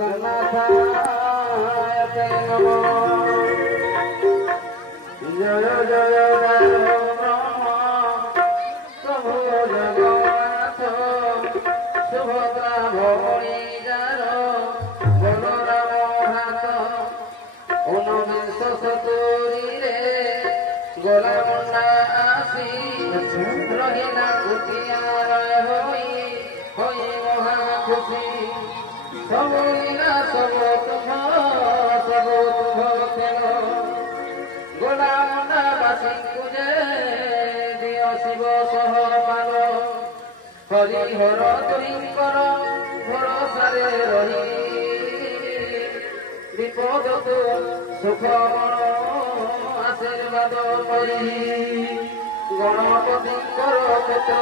जगन्नाथाय ते नमो। जय जय ब्रह्मा प्रभु जगन्नाथ सुभद्रा भौणी जार बलराम हाथ 19 शतुरी गला मुंडा आसी रहिला कुटियार होई महा खुशी सब लीला सब तुम खेल गला मुंडा बासी पूजे दिय शिव सह मान हरिहर तुहिंकर भरोसारे रही विपद तु सुख आशीर्वाद करी गणपतिंकर पुत्र